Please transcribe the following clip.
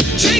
Change